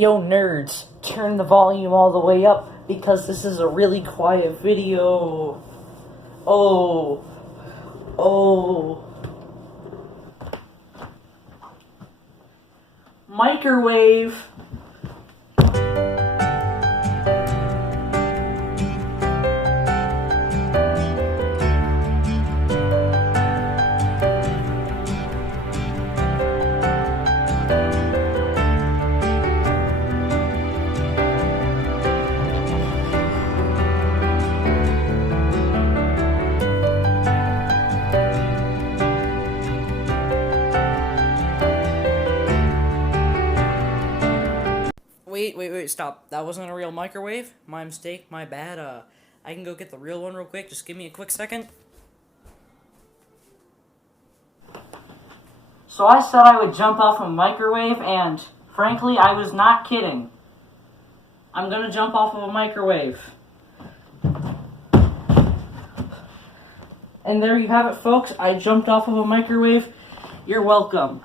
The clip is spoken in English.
Yo nerds, turn the volume all the way up because this is a really quiet video. Oh. Microwave. Wait, stop. That wasn't a real microwave? My mistake, my bad. I can go get the real one real quick. Just give me a quick second. So I said I would jump off a microwave, and frankly, I was not kidding. I'm gonna jump off of a microwave. And there you have it, folks. I jumped off of a microwave. You're welcome.